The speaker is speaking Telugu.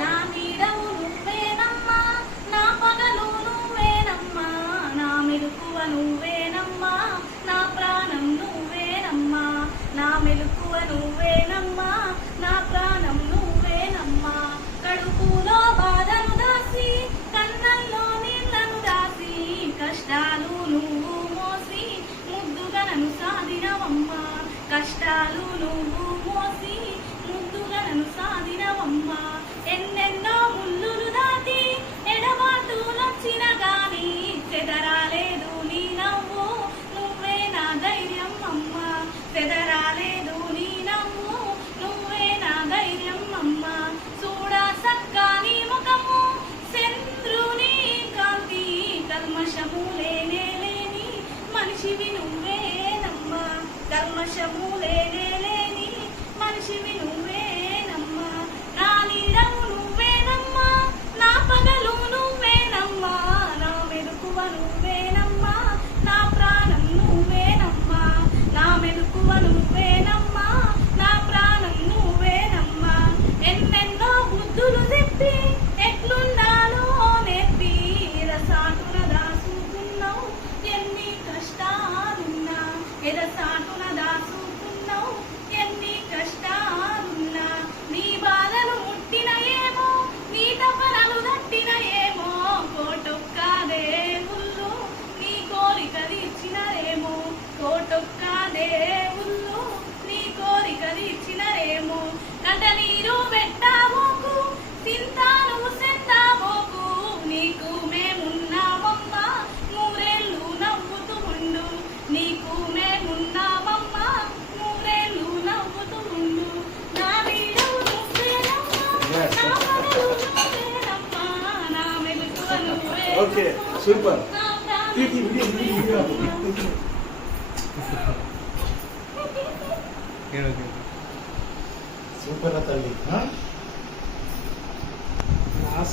నా నా పగలు నువ్వేనమ్మా నా మెలుకువ నువ్వేనమ్మా నా ప్రాణం నువ్వేనమ్మా నా మెలుకువ నువ్వేనమ్మా నా ప్రాణం నువ్వేనమ్మా. కడుపులో బాధను దాసి దాసి కష్టాలు నువ్వు కష్టాలు నువ్వు మోసి ఎన్నెన్నో ముళ్ళులు దాటి ఎడబాటులొచ్చిన గాని చెదరాలేదు నీ నవ్వు. నువ్వే నా ధైర్యం అమ్మ చెదరాలేదు నీ నవ్వు. నువ్వే నా ధైర్యం అమ్మ చూడా సక్కాని ముఖము. చంద్రుని కాంతి కల్మషము లేనే లేని మనిషివి నువ్వేనమ్మా. కల్మషము లేనే దేవుళ్ళు నీ కోరిక తీర్చినరేమో. కంట నీరు పెట్టామోకు నీకు మేమున్నామమ్మా నూరేళ్ళు నవ్వుతూ ఉండు. నీకు మేమున్నామమ్మా నూరేళ్ళు నవ్వుతూ ఉండు. నా నువ్వే. ఓకే సూపర్ నా ప్రాణం సూపర్ తల్లి